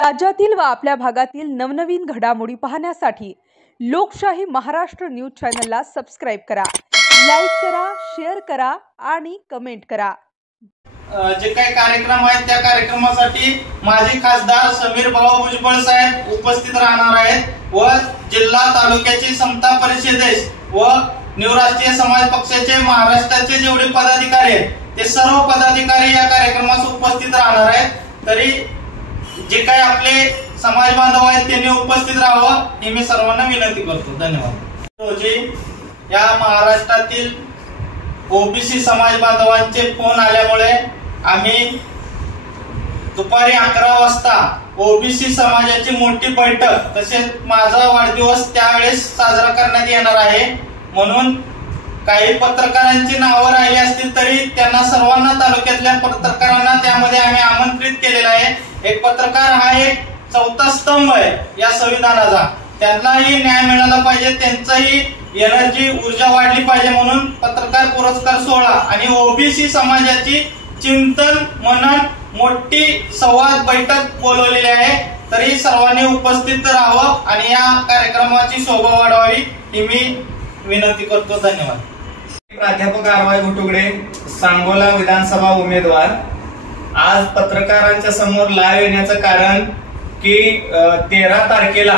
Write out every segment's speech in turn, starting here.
राज्यातील व आपल्या भागातील नवनवीन घडामोडी पाहण्यासाठी लोकशाही महाराष्ट्र न्यूज चॅनलला सबस्क्राइब करा, लाईक करा, शेअर करा आणि कमेंट करा। जे काही कार्यक्रम आहेत त्या कार्यक्रमासाठी माजी खासदार समीर भाऊ भुजबळ साहेब उपस्थित राहणार आहेत व जिल्हा तालुक्याचे समता परिषदेश व न्यू राष्ट्रीय समाज पक्षाचे महाराष्ट्राचे जेवढे पदाधिकारी आहेत ते सर्व पदाधिकारी या कार्यक्रमास उपस्थित राहणार आहेत। तरी जे काही आपले समाज बांधव आहेत त्यांनी उपस्थित राहावं ही मी सर्वांना विनंती करतो। धन्यवाद। रोजी या महाराष्ट्रातील ओबीसी समाज बांधवांचे फोन आल्यामुळे आम्ही दुपारी 11 वाजता ओबीसी समाजाची मोठी बैठक तसेच माझा वाढदिवस त्यावेळेस साजरा करण्यात येणार आहे, म्हणून काही पत्रकारांची नावं राहिली असतील तरी त्यांना सर्वांना तालुक्यातल्या पत्रकारांना त्यामध्ये आम्ही आमंत्रित केलेलं आहे। एक पत्रकार हा एक चौथा स्तंभ आहे या संविधानाचा, त्यांनाही न्याय मिळाला पाहिजे, त्यांचाही एनर्जी ऊर्जा वाढली पाहिजे, म्हणून पत्रकार पुरस्कार सोहळा आणि ओबीसी समाजाची चिंतन मनन मोठी संवाद बैठक बोलवलेली आहे। तरी सर्वांनी उपस्थित राहावं आणि या कार्यक्रमाची शोभा वाढवावी ही मी विनंती करतो। धन्यवाद। प्राध्यापक आरवाय घुटुगडे, सांगोला विधानसभा उमेदवार। आज पत्रकारांच्या समोर लाईव्ह येण्याचं कारण की 13 तारखेला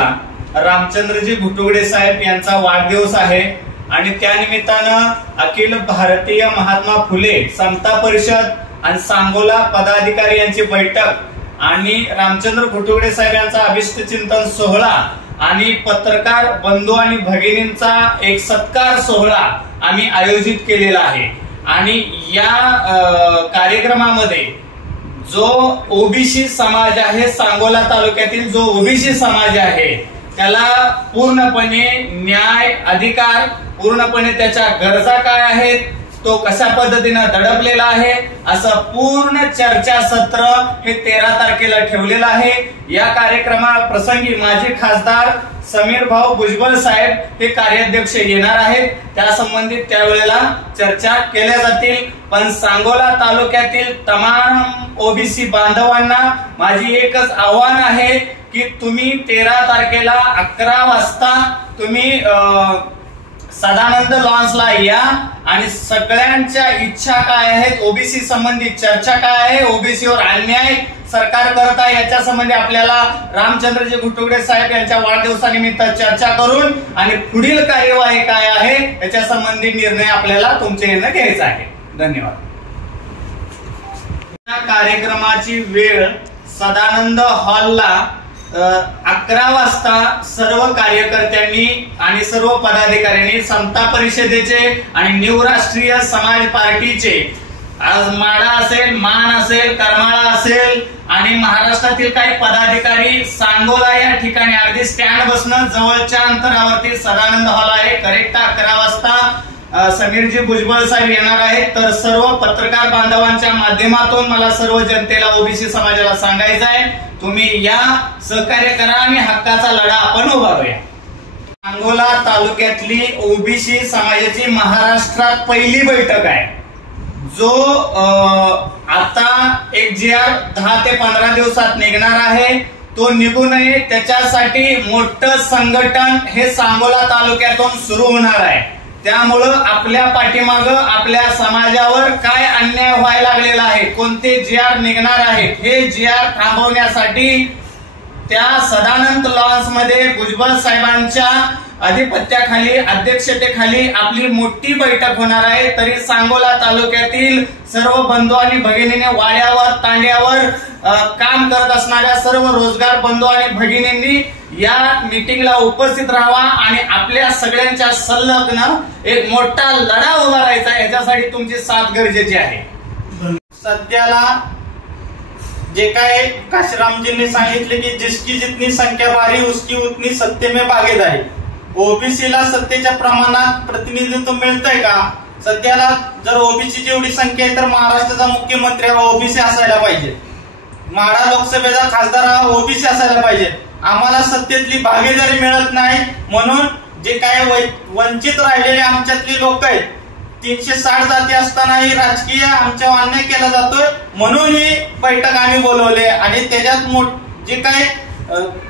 रामचंद्रजी घुटुगडे साहेब यांचा वाढदिवस आहे आणि त्या निमित्तानं अखिल भारतीय महात्मा फुले समता परिषद आणि सांगोला पदाधिकारी यांची बैठक आणि रामचंद्र घुटुगडे साहेब यांचा अभिष्ट चिंतन सोहळा आणि पत्रकार बंधू आणि भगिनींचा एक सत्कार सोहळा आम्ही आयोजित केलेला आहे। आणि या कार्यक्रमामध्ये जो ओबीसी समाज आहे, सांगोला तालुक्यातील जो ओबीसी समाज आहे त्याला पूर्णपणे न्याय अधिकार, पूर्णपणे त्याच्या गरजा काय आहेत, तो कशा पद्धतीने दडपलेला आहे असं पूर्ण चर्चा सत्र हे 13 तारखेला ठेवलेलं आहे। या कार्यक्रमाप्रसंगी माजी खासदार समीर भाऊ भुजबळ साहेब हे कार्याध्यक्ष येणार आहेत, त्या संबंधित त्यावेळेला चर्चा केल्या जातील। पण सांगोला तालुक्यातील तमाम ओबीसी बांधवांना माझी एकच आव्हान आहे की तुम्ही 13 तारखेला 11 वाजता तुम्ही सदानंद लॉन्सला या आणि सगळ्यांच्या इच्छा काय आहेत, ओबीसी संबंधित चर्चा काय आहे, ओबीसीवर अन्याय सरकार करत आहे याच्या संबंधी आपल्याला रामचंद्रजी घुटुगडे साहेब यांच्या वाढदिवसानिमित्त चर्चा करून आणि पुढील कार्यवाही काय आहे याच्या संबंधी निर्णय आपल्याला तुमच्या येणं घ्यायचा आहे। धन्यवाद। या कार्यक्रमाची वेळ सदानंद हॉलला 11 वाजता सर्व कार्यकर्त्यांनी आणि सर्व पदाधिकाऱ्यांनी समता परिषदेचे आणि न्यू राष्ट्रीय समाज पार्टीचे आज माडा असेल, मान असेल, करमाळा असेल आणि महाराष्ट्रातील काही पदाधिकारी सांगोला या ठिकाणी अगदी स्टँड बसणं जवळच्या अंतरावरती सदानंद हॉल आहे। करेक्ट 11 वाजता समीरजी भुजबळ साहेब येणार आहेत। तर सर्व पत्रकार बांधवांच्या माध्यमातून मला सर्व जनतेला ओबीसी समाजाला सांगायचं आहे, तुम्ही या सहकार्य करा आणि हक्काचा लढा आपण उभारूया। सांगोला तालुक्यातली ओबीसी समाजाची महाराष्ट्रात पहिली बैठक आहे, जो आता एक GR 10 ते 15 दिवसात निघणार आहे, तो निघू नये त्याच्यासाठी मोठं संघटन हे सांगोला तालुक्यातून सुरू होणार आहे। त्यामुळं आपल्या पाठीमागं आपल्या समाजावर काय अन्याय व्हायला लागलेला आहे, कोणते GR निघणार आहेत, हे GR थांबवण्यासाठी त्या सदानंद लॉन्स मध्ये भुजबळ साहेबांच्या अधिपत्याखाली अध्यक्षतेखाली आपली मोठी बैठक होणार आहे। तरी सांगोला तालुक्यातील सर्व बंधू आणि भगिनींनी वाड्यावर तांड्यावर काम करत असणाऱ्या सर्व रोजगार बंधू आणि भगिनींनी या मीटिंगला उपस्थित राहावा आणि आपल्या सगळ्यांच्या संलग्न एक मोठा लढा उभारायचा, याच्यासाठी तुमची साथ गरजेची आहे। सध्याला जे काय काशीरामजींनी सांगितले की जिसकी जितनी संख्या भारी उसकी उतनी सत्य में भागीदारी, ओबीसीला सत्तेच्या प्रमाणात प्रतिनिधित्व मिळतंय का? सध्याला जर ओबीसी जेवढी संख्या आहे तर महाराष्ट्राचा मुख्यमंत्री हा ओबीसी असायला पाहिजे, माढा लोकसभेचा खासदार हा ओबीसी असायला पाहिजे। आम्हाला सत्तेतली भागीदारी मिळत नाही, म्हणून जे काय वंचित राहिलेले आमच्यातली लोक आहेत 360 जाती असतानाही राजकीय आमच्यावर अन्याय केला जातोय, म्हणून ही बैठक आम्ही बोलवली आणि त्याच्यात जे काय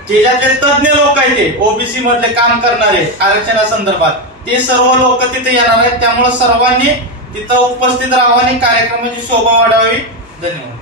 ज्याच्यातले तज्ञ लोक आहेत ते ओबीसी मधले काम करणारे आरक्षणासंदर्भात ते सर्व लोक तिथे येणार आहेत. त्यामुळे सर्वांनी तिथं उपस्थित राहावं आणि कार्यक्रमाची शोभा वाढवावी. धन्यवाद.